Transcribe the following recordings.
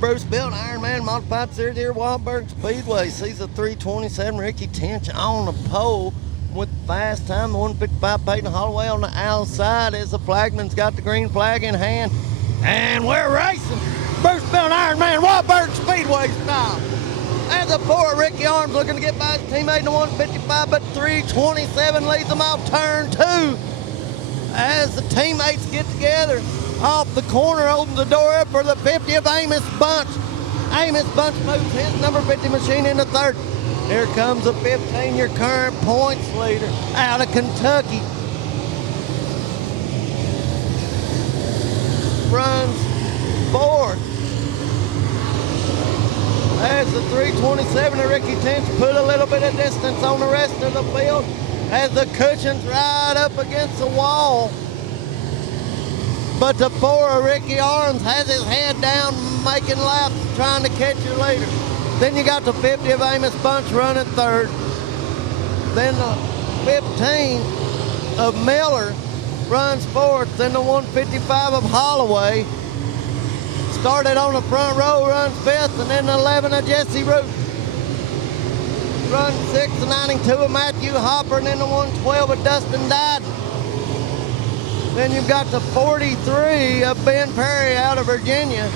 BruceBilt Ironman Modified Series here, Wartburg Speedway. Sees a 327 Ricky Tench on the pole with fast time. The 155 Peyton Holloway on the outside as the flagman's got the green flag in hand. And we're racing. BruceBilt Ironman Wartburg Speedway style. As the four, Ricky Arms looking to get by his teammate in the 155, but 327 leads them off turn two. As the teammates get together, off the corner, opens the door up for the 50th Amos Bunch. Amos Bunch moves his number 50 machine into third. Here comes the 15, your current points leader out of Kentucky. Runs fourth. As the 327 of Ricky Tench put a little bit of distance on the rest of the field as the cushions right up against the wall. But the four of Ricky Arms has his head down, making laps, trying to catch your leader. Then you got the 50 of Amos Bunch running third. Then the 15 of Miller runs fourth. Then the 155 of Holloway started on the front row, runs fifth. And then the 11 of Jesse Root runs sixth. The 92 of Matthew Hopper. And then the 112 of Dustin Dyden. Then you've got the 43 of Ben Perry out of Virginia.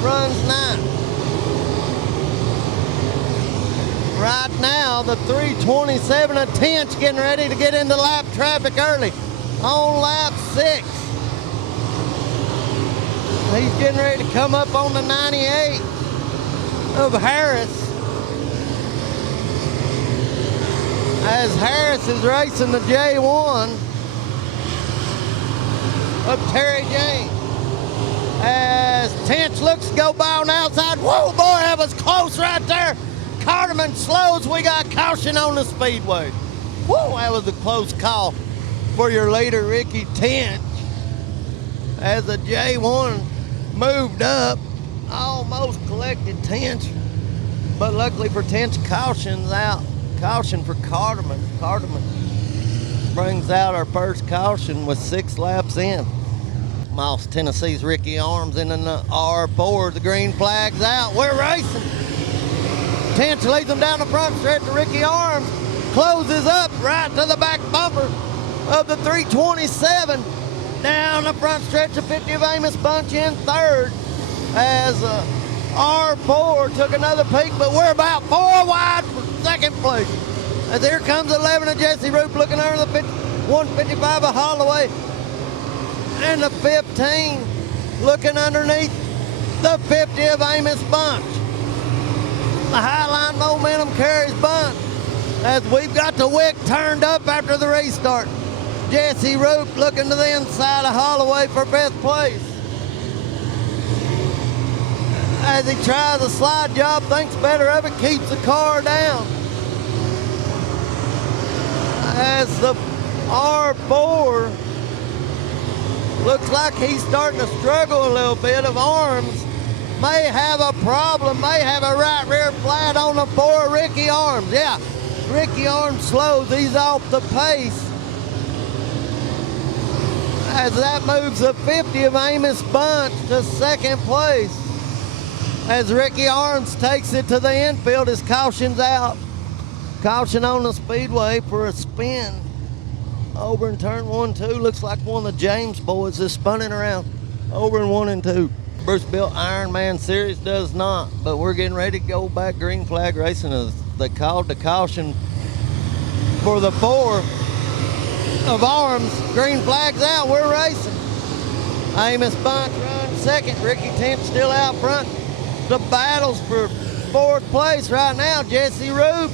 Runs ninth. Right now, the 327 of Tench getting ready to get into lap traffic early. On lap 6. He's getting ready to come up on the 98 of Harris. As Harris is racing the J1 of Terry James. As Tench looks to go by on the outside. Whoa, boy, that was close right there. Carterman slows. We got caution on the Speedway. Whoa, that was a close call for your leader, Ricky Tench. As the J1 moved up, almost collected Tench. But luckily for Tench, caution's out. Caution for Carterman. Carterman brings out our first caution with 6 laps in. Moss, Tennessee's Ricky Arms in the R4. The green flag's out. We're racing. Tench leads them down the front stretch. Ricky Arms closes up right to the back bumper of the 327. Down the front stretch, the 50 of Amos Bunch in third. As R4 took another peek, but we're about 4 wide for second place. As here comes 11 of Jesse Roop looking under the 155 of Holloway. And the 15 looking underneath the 50 of Amos Bunch. The Highline momentum carries Bunch as we've got the wick turned up after the restart. Jesse Roop looking to the inside of Holloway for 5th place. As he tries a slide job, thinks better of it, keeps the car down. As the R4 looks like he's starting to struggle a little bit. Of Arms may have a problem, may have a right rear flat on the 4 Ricky Arms. Yeah, Ricky Arms slows, he's off the pace. As that moves the 50 of Amos Bunch to 2nd place. As Ricky Arms takes it to the infield, his caution's out. Caution on the Speedway for a spin. Over in turn 1, 2. Looks like one of the James boys is spinning around over in 1 and 2. BruceBilt Ironman Series does not, but we're getting ready to go back green flag racing as they called the caution for the 4 of Arms. Green flag's out, we're racing. Amos Bunch runs second, Ricky Tench still out front. The battles for 4th place right now. Jesse Roop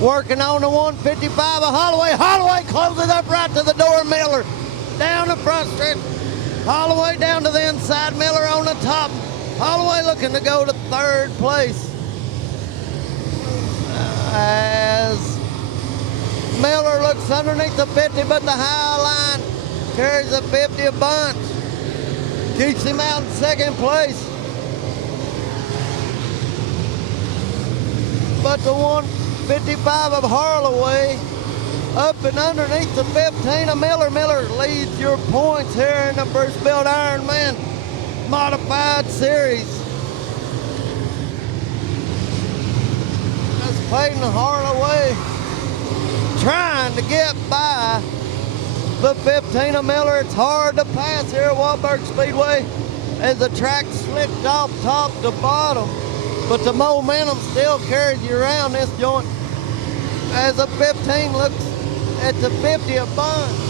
working on the 155 of Holloway. Holloway closes up right to the door. Miller down the front stretch. Holloway down to the inside. Miller on the top. Holloway looking to go to 3rd place. As Miller looks underneath the 50, but the high line carries the 50 of Bunch. Keeps him out in 2nd place. But the 155 of Holloway up and underneath the 15 of Miller. Miller leads your points here in the a BruceBilt Ironman modified series. That's Peyton Hardaway trying to get by the 15 Miller. It's hard to pass here at Wartburg Speedway as the track slipped off top to bottom, but the momentum still carries you around this joint as the 15 looks at the 50 a bunch.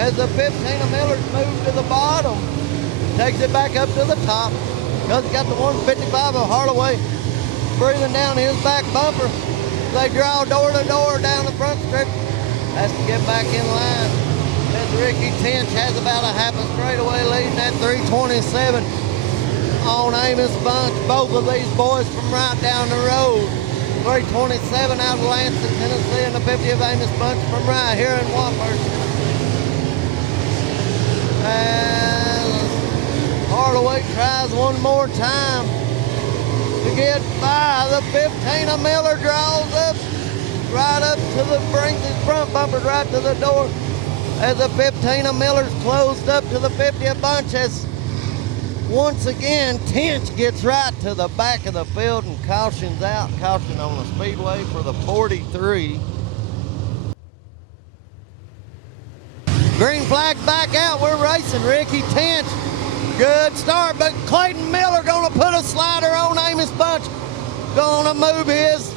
As the 15 Millers move to the bottom, takes it back up to the top, because he got the 155 of Hardaway breathing down his back bumper. They draw door to door down the front stretch. Has to get back in line. As Ricky Tench has about a half a straightaway leading at 327 on Amos Bunch. Both of these boys from right down the road. 327 out of Lansing, Tennessee, and the 50 of Amos Bunch from right here in Wartburg. And Hardaway tries one more time to get by. The 15 of Miller draws up right up to the, brings his front bumper right to the door as the 15 of Miller's closed up to the 50 of Bunch. As once again Tench gets right to the back of the field and cautions out. Caution on the Speedway for the 43. Green flag back out. We're racing. Ricky Tench, good start, but Clayton Miller gonna put a slider on Amos Bunch. Gonna move his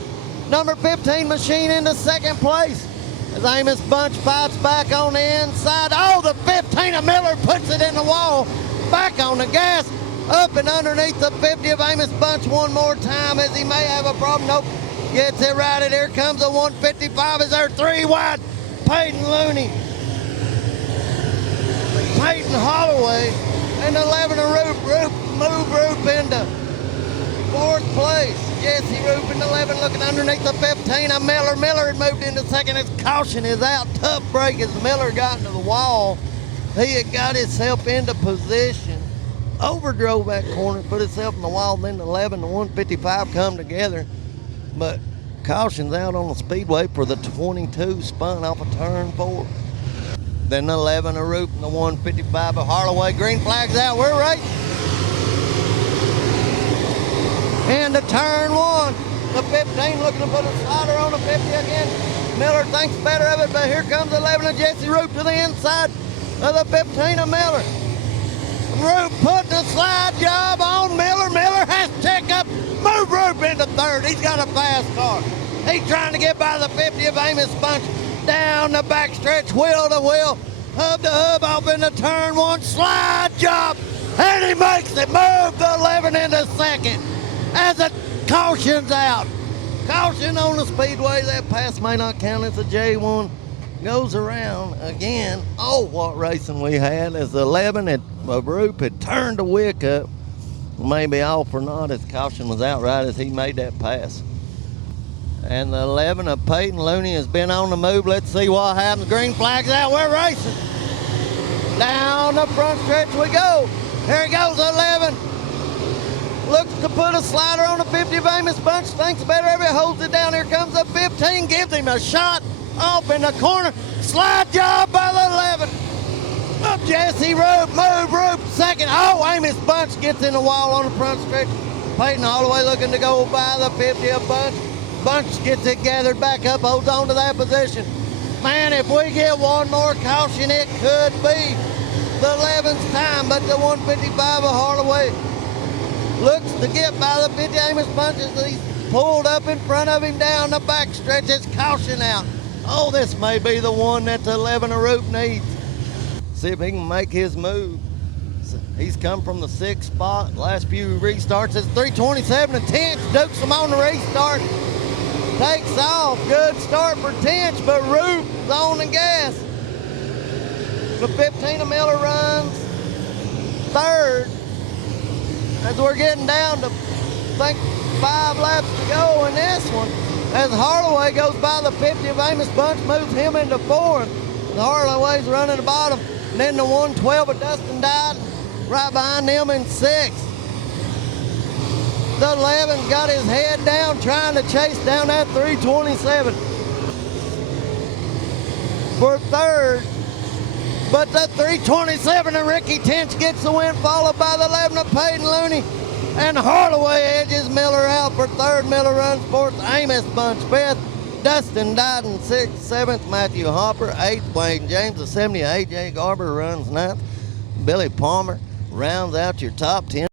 number 15 machine into second place as Amos Bunch fights back on the inside. Oh, the 15 of Miller puts it in the wall. Back on the gas, up and underneath the 50 of Amos Bunch one more time as he may have a problem. Nope, gets it right, and here comes the 155 as they're three wide. Peyton Looney, Peyton Holloway, and 11 of Roop move Roop into fourth place. Jesse Roop in 11 looking underneath the 15 of Miller. Miller had moved into second. His caution is out. Tough break as Miller got into the wall. He had got himself into position. Overdrove that corner, put himself in the wall. Then the 11 and 155 come together. But caution's out on the Speedway for the 22 spun off of turn 4. Then the 11 of Roop and the 155 of Holloway. Green flag's out. We're right. Into turn 1, the 15 looking to put a slider on the 50 again. Miller thinks better of it, but here comes 11 of Jesse Roop to the inside of the 15 of Miller. Roop putting a slide job on Miller. Miller has to check up, move Roop into third. He's got a fast car. He's trying to get by the 50 of Amos Bunch down the backstretch, wheel to wheel, hub to hub, off into turn 1, slide job, and he makes it, move the 11 into second. As the caution's out. Caution on the Speedway. That pass may not count as a J1. Goes around again. Oh, what racing we had as the 11 at Roop had turned the wick up. Maybe off or not, as caution was out right as he made that pass. And the 11 of Peyton Looney has been on the move. Let's see what happens. Green flag's out. We're racing. Down the front stretch we go. Here goes 11. Looks to put a slider on the 50 of Amos Bunch. Thinks better of it. Holds it down. Here comes the 15. Gives him a shot off in the corner. Slide job by the 11. Up Jesse Roop. Move Roop. Second. Oh, Amos Bunch gets in the wall on the front stretch. Peyton Holloway looking to go by the 50 of Bunch. Bunch gets it gathered back up. Holds on to that position. Man, if we get one more caution, it could be the 11's time. But the 155 of Holloway looks to get by the 50 Amos Bunch as he's pulled up in front of him down the back stretch. It's caution out. Oh, this may be the one that the 11 of Roop needs. See if he can make his move. He's come from the 6th spot. Last few restarts, it's 327 and Tench. Dukes him on the restart. Takes off. Good start for Tench, but Roop is on the gas. The 15 of Miller runs third. As we're getting down to, I think, 5 laps to go in this one. As Holloway goes by the 50 of Amos Bunch, moves him into 4th. The Holloway's running the bottom. And then the 112 of Dustin Dyden right behind them in 6th. The 11's got his head down trying to chase down that 327. For 3rd, But the 327 of Ricky Tench gets the win, followed by the 11 of Peyton Looney. And Hardaway edges Miller out for third. Miller runs fourth. Amos Bunch fifth. Dustin Diden sixth. Seventh, Matthew Hopper. Eighth, Wayne James. The 70 A.J. Garber runs ninth. Billy Palmer rounds out your top 10.